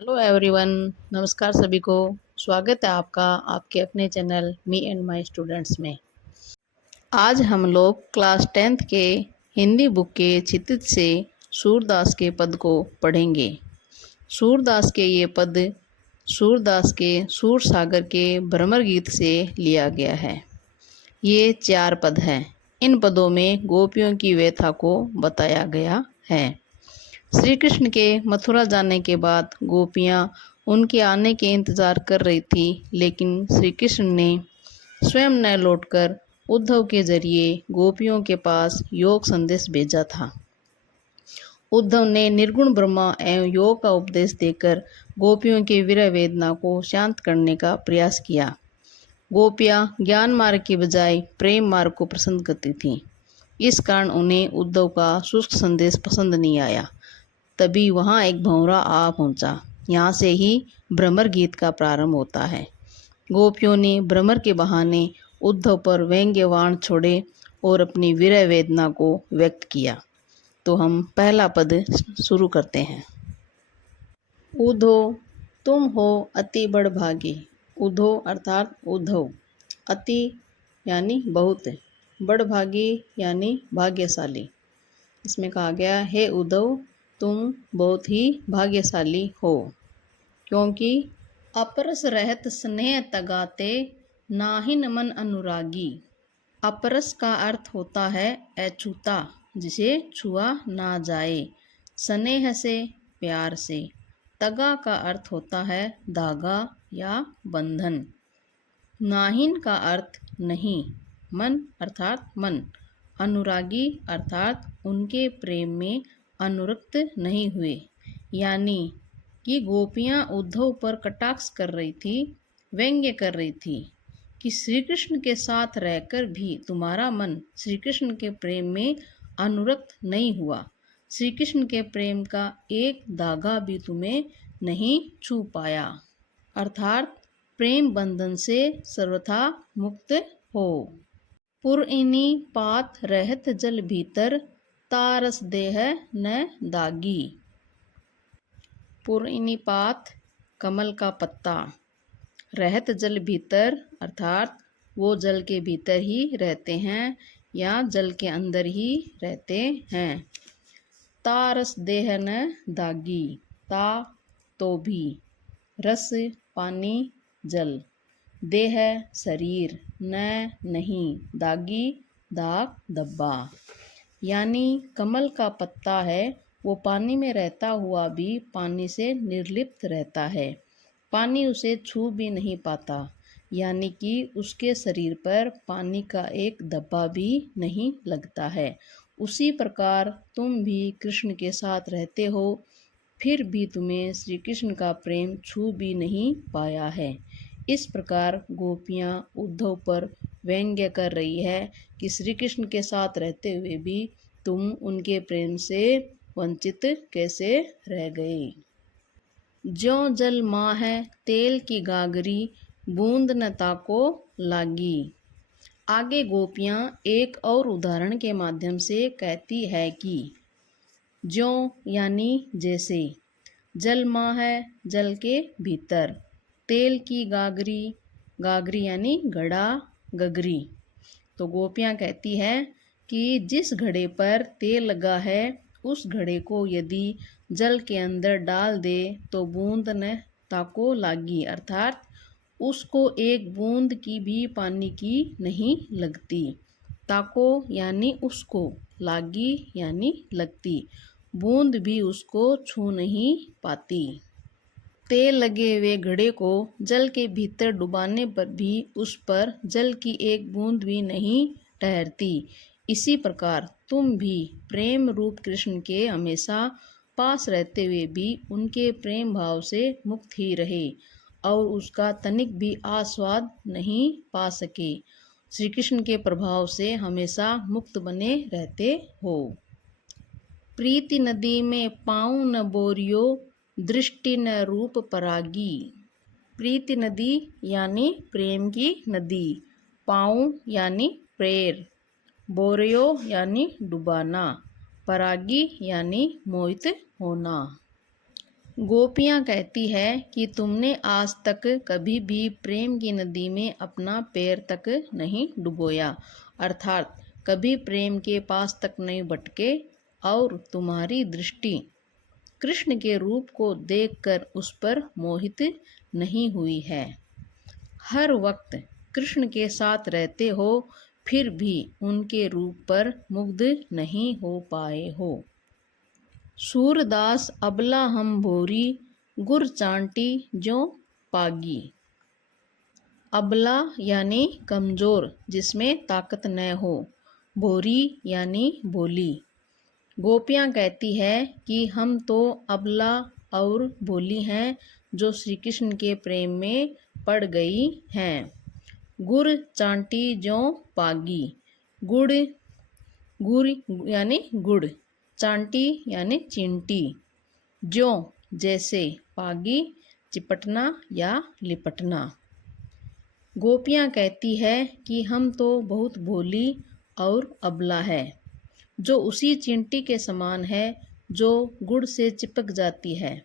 Hello everyone. नमस्कार सभी को। स्वागत है आपका आपके अपने channel me and my students में। आज हम लोग क्लास 10th के हिंदी बुक के क्षितिज से सूरदास के पद को पढ़ेंगे। सूरदास के ये पद सूरदास के सूर सागर के भ्रमर गीत से लिया गया है। ये 4 पद हैं। इन पदों में गोपियों की व्यथा को बताया गया है। श्री कृष्ण के मथुरा जाने के बाद गोपियाँ उनके आने के इंतजार कर रही थी, लेकिन श्री कृष्ण ने स्वयं न लौटकर उद्धव के जरिए गोपियों के पास योग संदेश भेजा था। उद्धव ने निर्गुण ब्रह्मा एवं योग का उपदेश देकर गोपियों की विरह वेदना को शांत करने का प्रयास किया। गोपियाँ ज्ञान मार्ग की बजाय प्रेम मार्ग को पसंद करती थीं। इस कारण उन्हें उद्धव का शुष्क संदेश पसंद नहीं आया। तभी वहाँ एक भंवरा आ पहुँचा। यहाँ से ही भ्रमर गीत का प्रारंभ होता है। गोपियों ने भ्रमर के बहाने उद्धव पर व्यंग्यवाण छोड़े और अपनी विरह वेदना को व्यक्त किया। तो हम पहला पद शुरू करते हैं। उद्धो तुम हो अति बड़भागी। उद्धो अर्थात उद्धव, अति यानी बहुत, बड़भागी यानी भाग्यशाली। इसमें कहा गया है उद्धव तुम बहुत ही भाग्यशाली हो, क्योंकि अपरस रहत स्नेह तगाते नाहिन मन अनुरागी। अपरस का अर्थ होता है अछूता, जिसे छुआ ना जाए, स्नेह से प्यार से। तगा का अर्थ होता है धागा या बंधन। नाहिन का अर्थ नहीं, मन अर्थात मन। अनुरागी अर्थात उनके प्रेम में अनुरक्त नहीं हुए, यानी कि गोपियाँ उद्धव पर कटाक्ष कर रही थी, व्यंग्य कर रही थी कि श्री कृष्ण के साथ रहकर भी तुम्हारा मन श्री कृष्ण के प्रेम में अनुरक्त नहीं हुआ। श्री कृष्ण के प्रेम का एक धागा भी तुम्हें नहीं छू पाया, अर्थात प्रेम बंधन से सर्वथा मुक्त हो। पुरइनी पात रहत जल भीतर तारस देह न दागी। पुरइनी पात कमल का पत्ता, रहत जल भीतर अर्थात वो जल के भीतर ही रहते हैं या जल के अंदर ही रहते हैं। तारस देह न दागी, ता तो भी, रस पानी जल, देह शरीर, न नहीं, दागी दाग धब्बा। यानी कमल का पत्ता है, वो पानी में रहता हुआ भी पानी से निर्लिप्त रहता है, पानी उसे छू भी नहीं पाता, यानी कि उसके शरीर पर पानी का एक धब्बा भी नहीं लगता है। उसी प्रकार तुम भी कृष्ण के साथ रहते हो, फिर भी तुम्हें श्री कृष्ण का प्रेम छू भी नहीं पाया है। इस प्रकार गोपियाँ उद्धव पर व्यंग्य कर रही है कि श्री कृष्ण के साथ रहते हुए भी तुम उनके प्रेम से वंचित कैसे रह गए। ज्यों जल माह तेल की गागरी, बूंद न ताको लागी। आगे गोपियाँ एक और उदाहरण के माध्यम से कहती है कि ज्यों यानी जैसे, जल माह जल के भीतर, तेल की गागरी, गागरी यानी घड़ा गगरी। तो गोपियाँ कहती है कि जिस घड़े पर तेल लगा है उस घड़े को यदि जल के अंदर डाल दे तो बूंद न ताको लागी, अर्थात उसको एक बूंद की भी पानी की नहीं लगती। ताको यानी उसको, लागी यानी लगती, बूंद भी उसको छू नहीं पाती। तेल लगे हुए घड़े को जल के भीतर डुबाने पर भी उस पर जल की एक बूंद भी नहीं ठहरती। इसी प्रकार तुम भी प्रेम रूप कृष्ण के हमेशा पास रहते हुए भी उनके प्रेम भाव से मुक्त ही रहे और उसका तनिक भी आस्वाद नहीं पा सके। श्री कृष्ण के प्रभाव से हमेशा मुक्त बने रहते हो। प्रीति नदी में पाँव न बोरियो, दृष्टि न रूप परागी। प्रीति नदी यानी प्रेम की नदी, पाँव यानी पैर, बोरियो यानी डुबाना, परागी यानी मोहित होना। गोपियाँ कहती है कि तुमने आज तक कभी भी प्रेम की नदी में अपना पैर तक नहीं डुबोया, अर्थात कभी प्रेम के पास तक नहीं भटके, और तुम्हारी दृष्टि कृष्ण के रूप को देखकर उस पर मोहित नहीं हुई है। हर वक्त कृष्ण के साथ रहते हो, फिर भी उनके रूप पर मुग्ध नहीं हो पाए हो। सूरदास अबला हम भोरी, गुर चांटी ज्यों पागी। अबला यानी कमज़ोर, जिसमें ताकत न हो, भोरी यानी भोली। गोपियाँ कहती है कि हम तो अबला और भोली हैं, जो श्री कृष्ण के प्रेम में पड़ गई हैं। गुर चांटी ज्यों पागी। गुड़ गुड़ यानी गुड़, चांटी यानी चींटी, ज्यों जैसे, पागी चिपटना या लिपटना। गोपियाँ कहती है कि हम तो बहुत भोली और अबला है, जो उसी चींटी के समान है जो गुड़ से चिपक जाती है।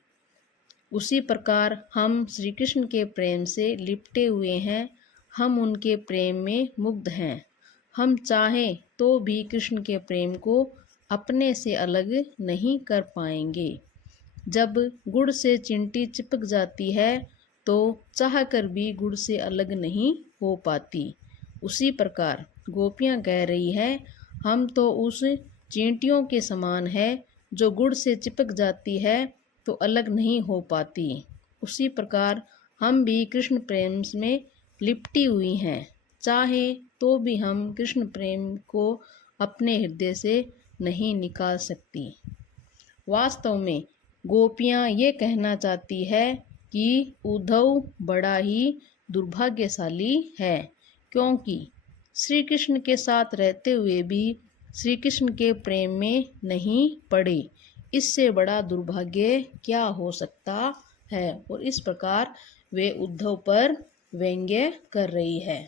उसी प्रकार हम श्री कृष्ण के प्रेम से लिपटे हुए हैं, हम उनके प्रेम में मुग्ध हैं। हम चाहें तो भी कृष्ण के प्रेम को अपने से अलग नहीं कर पाएंगे। जब गुड़ से चींटी चिपक जाती है तो चाह कर भी गुड़ से अलग नहीं हो पाती। उसी प्रकार गोपियाँ कह रही है, हम तो उस चींटियों के समान है जो गुड़ से चिपक जाती है तो अलग नहीं हो पाती। उसी प्रकार हम भी कृष्ण प्रेम में लिपटी हुई हैं, चाहे तो भी हम कृष्ण प्रेम को अपने हृदय से नहीं निकाल सकती। वास्तव में गोपियाँ ये कहना चाहती है कि उद्धव बड़ा ही दुर्भाग्यशाली है, क्योंकि श्री कृष्ण के साथ रहते हुए भी श्री कृष्ण के प्रेम में नहीं पड़े। इससे बड़ा दुर्भाग्य क्या हो सकता है। और इस प्रकार वे उद्धव पर व्यंग्य कर रही है।